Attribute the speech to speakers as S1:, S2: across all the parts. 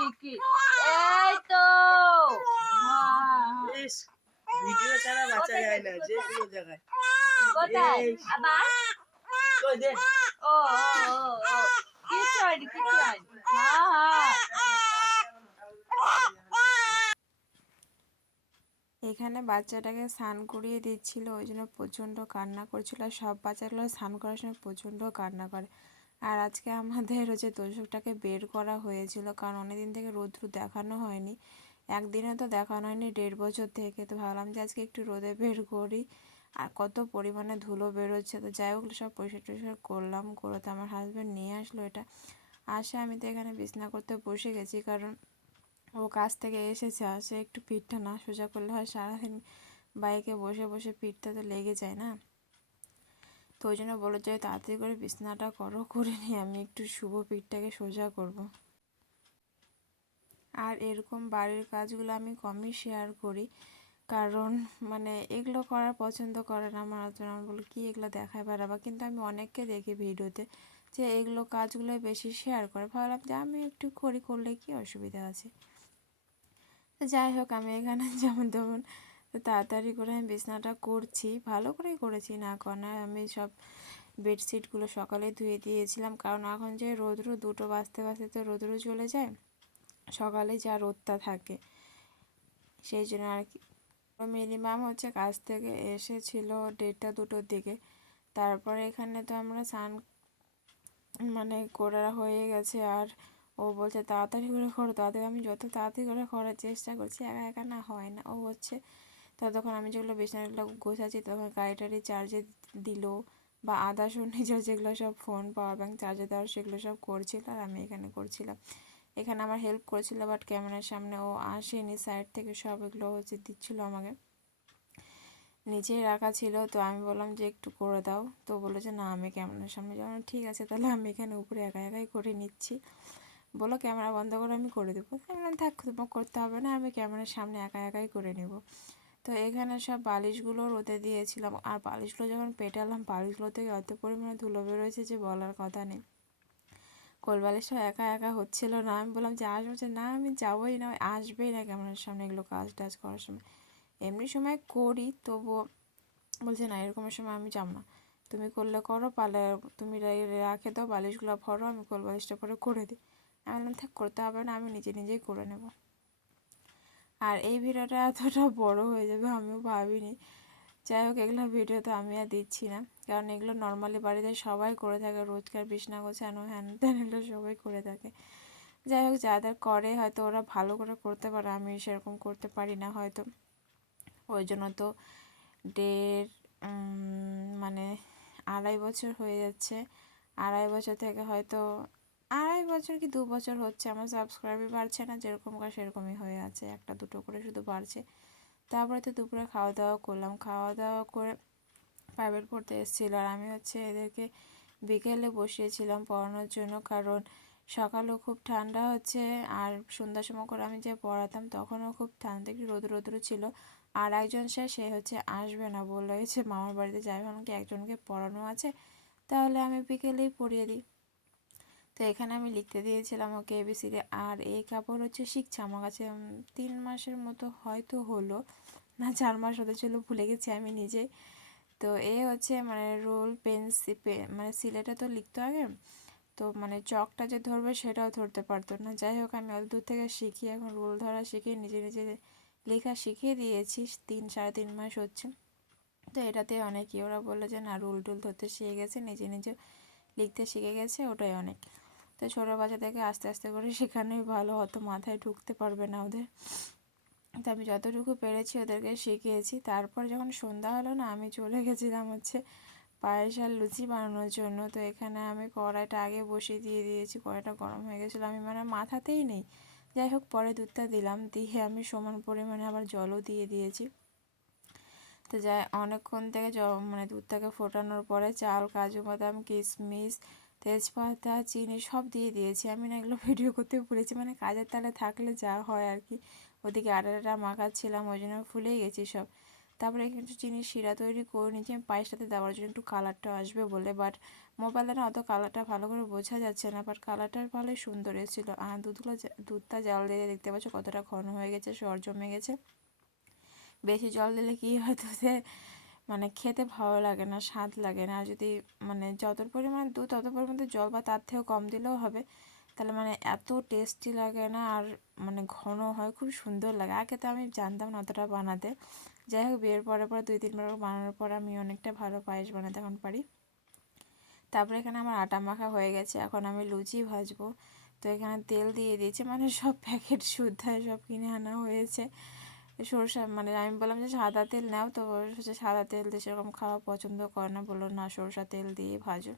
S1: কি? কি এই তো।
S2: ইস, ভিডিও ছাড়া বাঁচা যায় না যে কোনো জায়গায়।
S1: কোথায়?
S2: এই।
S1: আবার?
S2: কই দে।
S1: ও ও ও ও। কিচ্ছু হয়নি কিচ্ছু হ্যাঁ হ্যাঁ
S3: এখানে বাচ্চাটাকে স্নান করিয়ে দিচ্ছিল ওই জন্য প্রচণ্ড কান্না করছিল আর সব বাচ্চাগুলো স্নান করার সময় প্রচণ্ড কান্না করে। আর আজকে আমাদের হচ্ছে তোষকটাকে বের করা হয়েছিল, কারণ অনেকদিন থেকে রোদ্রু দেখানো হয়নি। একদিনে তো দেখানো হয়নি, দেড় বছর থেকে। তো ভাবলাম যে আজকে একটু রোদে বের করি। আর কত পরিমাণে ধুলো বেরোচ্ছে। তো যাই হোক, সব পরিষ্কার টরিষ্কার করলাম, করে তো আমার হাজব্যান্ড নিয়ে আসলো এটা। আসে, আমি তো এখানে বিছনা করতে বসে গেছি, কারণ ও কাজ থেকে এসেছে। আসে, একটু পিঠটা না সোজা করলে হয়, সারাদিন বাইকে বসে বসে পিঠটা তো লেগে যায় না। তো ওই জন্য বলে যে, তাড়াতাড়ি করে বিছনাটা করো, করে নিয়ে আমি একটু শুভ পিঠটাকে সোজা করব। আর এরকম বাড়ির কাজগুলো আমি কমই শেয়ার করি। কারণ মানে এগুলো করার পছন্দ করে না আমার হাজব্যান্ড আমার বলে, কী এগুলো দেখায় বেড়াবা কিন্তু আমি অনেককে দেখি ভিডিওতে যে, এগুলো কাজগুলো বেশি শেয়ার করে। ভাবলাম যে, আমি একটু করি, করলে কি অসুবিধা আছে? যাই হোক, আমি এখানে যেমন তেমন তাড়াতাড়ি করে আমি বিছনাটা করছি। ভালো করেই করেছি না কনায় আমি সব বেডশিটগুলো সকালে ধুয়ে দিয়েছিলাম। কারণ এখন যে রোদ্রু, দুটো বাজতে বাজতে তো রোদ্রু চলে যায়। সকালে যা রোদটা থাকে। সেই জন্য আর কি। মিনিমাম হচ্ছে কাজ থেকে এসেছিল দেড়টা দুটোর দিকে। তারপরে এখানে তো আমরা স্নান মানে করা হয়ে গেছে। আর ও বলছে, তাড়াতাড়ি করে করো। তাড়াতাড়ি আমি যত তাড়াতাড়ি করে করার চেষ্টা করছি, একা একা না হয় না। ও হচ্ছে ততক্ষণ আমি যেগুলো বিছানাগুলো গোছাচ্ছি তখন গাড়িটারি চার্জে দিল বা আদার্স নিজের যেগুলো সব ফোন পাওয়ার ব্যাংক চার্জে দেওয়ার সেগুলো সব করছিল আর আমি এখানে করছিলাম। এখানে আমার হেল্প করছিল বাট ক্যামেরার সামনে ও আসেনি সাইড থেকে সব এগুলো হচ্ছে দিচ্ছিল আমাকে। নিচেই রাখা ছিল তো আমি বললাম যে একটু করে দাও। তো বলল যে না, আমি ক্যামেরার সামনে যাব। ঠিক আছে, তাহলে আমি এখানে উপরে একা একাই করে নিচ্ছি। বলো ক্যামেরা বন্ধ করে আমি করে দেবো। আমি বললাম থাক, তোমার করতে হবে না, আমি ক্যামেরার সামনে একা একাই করে নেব। তো এখানে সব বালিশগুলো রোদে দিয়েছিলাম। আর বালিশগুলো যখন পেটালাম, বালিশগুলো থেকে অত পরিমাণে ধুলো বেরোয়েছে যে বলার কথা নেই। কোলবালিশও একা একা হচ্ছিল না। আমি বললাম, যে আসব যে না, আমি যাবোই না, আসবেই না ক্যামেরার সামনে এগুলো কাজ টাজ করার সময়। এমনি সময় করি, তবুও বলছে, না এরকমের সময় আমি যাব না। তুমি করলে করো পালে তুমি রাখে দাও, বালিশগুলো ভরো, আমি কোল বালিশটা পরে করে দিই। আমি বললাম, থাক, করতে হবে না, আমি নিজে নিজেই করে নেব। আর এই ভিডিওটা এতটা বড় হয়ে যাবে আমিও ভাবিনি। যাই হোক, এগুলো ভিডিও তো আমি আর দিচ্ছি না। কারণ এগুলো নর্মালি বাড়িতে সবাই করে থাকে, রোজকার বিছনা গোছানো, হ্যান ত্যান এগুলো সবাই করে থাকে। যাই হোক যাদের করে হয়তো ওরা ভালো করে করতে পারে আমি সেরকম করতে পারি না হয়তো। ওই জন্য তো দেড় মানে আড়াই বছর হয়ে যাচ্ছে। আড়াই বছর থেকে হয়তো আড়াই বছর কি দু বছর হচ্ছে? আমার সাবস্ক্রাইবই বাড়ছে না, যেরকম করে সেরকমই হয়ে আছে। একটা দুটো করে শুধু বাড়ছে। তারপরে তো দুপুরে খাওয়া দাওয়া করলাম। খাওয়া দাওয়া করে প্রাইভেট পড়তে এসেছিল। আর আমি হচ্ছে এদেরকে বিকেলে বসিয়েছিলাম পড়ানোর জন্য। কারণ সকালেও খুব ঠান্ডা হচ্ছে। আর সন্ধ্যার সময় করে আমি যে পড়াতাম, তখনও খুব ঠান্ডা, একটু রোদ রোদ্র ছিল। আর একজন সে সে হচ্ছে আসবে না। বলে হচ্ছে মামার বাড়িতে যাবে, আমাকে একজনকে পড়ানো আছে। তাহলে আমি বিকেলেই পড়িয়ে দিই। তো এখানে আমি লিখতে দিয়েছিলাম, ওকে এবিসিডি আর এই কাপড় হচ্ছে শিখছে আমার কাছে তিন মাসের মতো হয়তো হলো, না চার মাস হতে ছিল ভুলে গেছি আমি নিজেই তো এ হচ্ছে মানে রোল পেন্সি মানে সিলেটে তো লিখতো আগে, তো মানে চকটা যে ধরবে সেটাও ধরতে পারতো না। যাই হোক, আমি অত দূর থেকে শিখি, এখন রোল ধরা শিখে নিজে নিজে লেখা শিখিয়ে দিয়েছি, তিন, সাড়ে তিন মাস হচ্ছে। তো এটাতে অনেকই, ওরা বলল যে, না রুল টুল ধরতে শিখে গেছে, নিজে নিজে লিখতে শিখে গেছে, ওটাই অনেক। তো ছোটো বাচ্চা থেকে আস্তে আস্তে করে শেখানোই ভালো অত মাথায় ঢুকতে পারবে না ওদের। তো আমি যতটুকু পেরেছি ওদেরকে শিখিয়েছি। তারপর যখন সন্ধ্যা হলো না, আমি চলে গেছিলাম হচ্ছে পায়েস আর লুচি বানানোর জন্য। তো এখানে আমি কড়াইটা আগে বসিয়ে দিয়ে দিয়েছি, কড়াইটা গরম হয়ে গেছিল। আমি মানে মাথাতেই নেই। যাই হোক, পরে দুধটা দিলাম। দিয়ে আমি সমান পরিমাণে আবার জলও দিয়ে দিয়েছি। তো যাই, অনেকক্ষণ থেকে জ মানে দুধটাকে ফোটানোর পরে চাল, কাজু, বাদাম, কিশমিশ তেজপাতা, চিনি সব দিয়ে দিয়েছি। আমি না এগুলো ভিডিও করতে ভুলেছি। মানে কাজের তালে থাকলে যা হয় আর কি। ওদিকে আটাটা মাখাচ্ছিলাম, ওই জন্য ফুলেই গেছি সব। তারপরে এখানে একটু চিনির শিরা তৈরি করে নিয়েছি। আমি পায়েসটাতে দেওয়ার জন্য একটু কালারটা আসবে বলে। বাট মোবাইলে না অত কালারটা ভালো করে বোঝা যাচ্ছে না। বাট কালারটা ভালোই সুন্দর এসেছিল। আর দুধগুলো দুধটা জল দিয়ে দেখতে পাচ্ছ কতটা ঘন হয়ে গেছে সর জমে গেছে। বেশি জল দিলে কী হয়, দুধে মানে খেতে ভালো লাগে না, স্বাদ লাগে না। আর যদি মানে যত পরিমাণ দুধ তত পরিমাণে জল বা তার থেকেও কম দিলেও হবে। তাহলে মানে এত টেস্টি লাগে না আর মানে ঘন হয়, খুব সুন্দর লাগে। আগে তো আমি জানতাম না অতটা বানাতে। যাই হোক, বিয়ের পরে পরে দুই তিনবার বানানোর পর আমি অনেকটা ভালো পায়েস বানাতে এখন পারি। তারপরে এখানে আমার আটা মাখা হয়ে গেছে। এখন আমি লুচি ভাজবো। তো এখানে তেল দিয়ে দিয়েছে। মানে সব প্যাকেট শুদ্ধ সব কিনে আনা হয়েছে। সরষা মানে আমি বললাম যে সাদা তেল নাও, তো হচ্ছে সাদা তেল দিয়ে সেরকম খাওয়া পছন্দ করে না, বলল না, সরষা তেল দিয়ে ভাজো।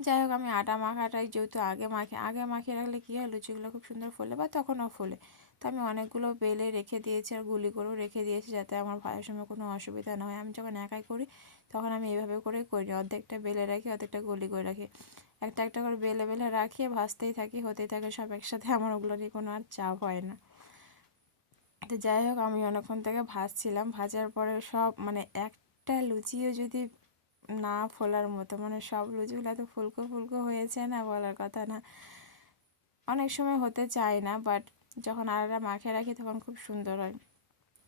S3: যাই হোক, আমি আটা মাখাটাই যেহেতু আগে মাখি, আগে মাখিয়ে রাখলে কী হয়, লুচিগুলো খুব সুন্দর ফোলে বা তখনও ফোলে। তো আমি অনেকগুলো বেলে রেখে দিয়েছি আর গুলি করেও রেখে দিয়েছি যাতে আমার ভাইয়ের সময় কোনো অসুবিধা না হয়। আমি যখন একাই করি, তখন আমি এইভাবে করে করি, অর্ধেকটা বেলে রাখি, অর্ধেকটা গুলি করে রাখি। একটা একটা করে বেলে বেলে রাখি, ভাজতেই থাকি, হতেই থাকে, সব একসাথে, আমার ওগুলো নিয়ে কোনো আর চাপ হয় না। তো যাই হোক, আমি অনেকক্ষণ থেকে ভাজছিলাম। ভাজার পরে সব মানে একটা লুচিও যদি না ফোলার মতো মানে সব লুচিগুলো এত ফুলকো ফুলকো হয়েছে না বলার কথা না। অনেক সময় হতে চায় না বাট যখন আলাদা মাখে রাখি তখন খুব সুন্দর হয়।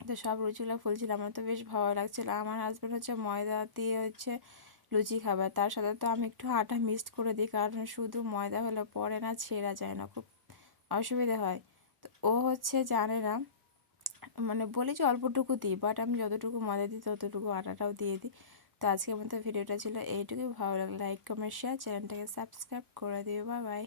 S3: তো সব লুচিগুলো ফুলছিল, আমার তো বেশ ভালো লাগছিল। আমার হাজব্যান্ড হচ্ছে ময়দা দিয়ে হচ্ছে লুচি খাবার তার সাথে তো আমি একটু আটা মিক্সড করে দিই, কারণ শুধু ময়দা হলে পরে না ছেঁড়া যায় না, খুব অসুবিধা হয়। তো ও হচ্ছে জানে না মানে বলেছি অল্পটুকু দিই বাট আমি যতটুকু মজা দিই ততটুকু আটাটাও দিয়ে দিই। তো আজকের মতো ভিডিওটা ছিল এইটুকুই। ভালো লাগলে লাইক কমেন্ট শেয়ার চ্যানেলটাকে সাবস্ক্রাইব করে দিও। Bye bye